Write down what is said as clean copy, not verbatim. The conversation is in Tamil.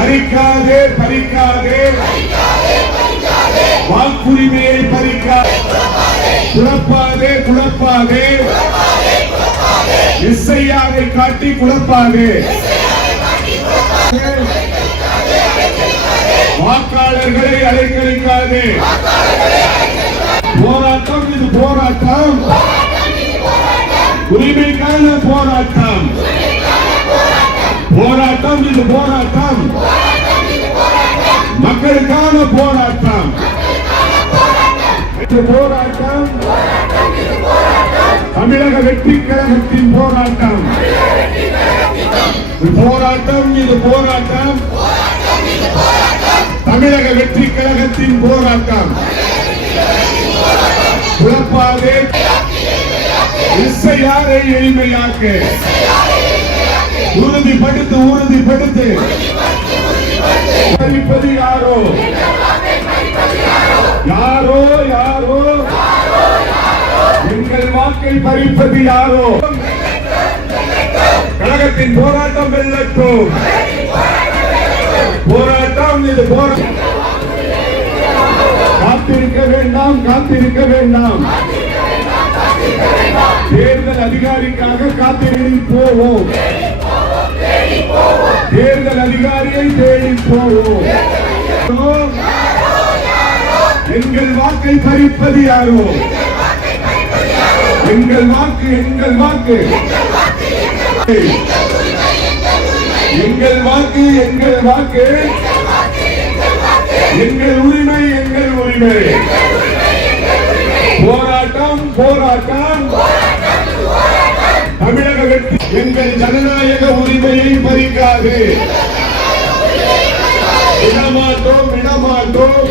பறிக்காதே பறிக்காதே வாக்குரிமையை பறிக்காதே, குழப்பாதே குழப்பாதே, எஸ்ஐயாவை காட்டி குழப்பாதே, வாக்காளர்களை அலைக்கழிக்காதே. போராட்டம் இது போராட்டம், உரிமைக்கான போராட்டம், போராட்டம் இது போராட்டம், மக்களுக்கான போராட்டம், போராட்டம் தமிழக வெற்றி கழகத்தின் போராட்டம், போராட்டம் இது போராட்டம், தமிழக வெற்றி கழகத்தின் போராட்டம். குழப்பாதே, எஸ்ஐஆரை எளிமையாக்கு, உறுதிப்படுத்து உறுதிப்படுத்து. பறிப்பது யாரோ யாரோ யாரோ, எங்கள் வாக்கை பறிப்பது யாரோ. கழகத்தின் போராட்டம் வெல்லட்டும், போராட்டம் இது போராட்டம். காத்திருக்க வேண்டாம் காத்திருக்க வேண்டாம், தேர்தல் அதிகாரிக்காக காத்திருக்க போவோம், தேர்தல் அதிகாரியை தேடி போவோம். எங்கள் வாக்கை பறிப்பது யாரோ, எங்கள் வாக்கு எங்கள் வாக்கு, எங்கள் வாக்கு எங்கள் வாக்கு, எங்கள் உரிமை எங்கள் உரிமை. போராட்டம் போராட்டம், தமிழக வெற்றி. எங்கள் ஜனநாயக உரிமையை பறிக்காது, விடமாட்டோம் விடமாட்டோம்.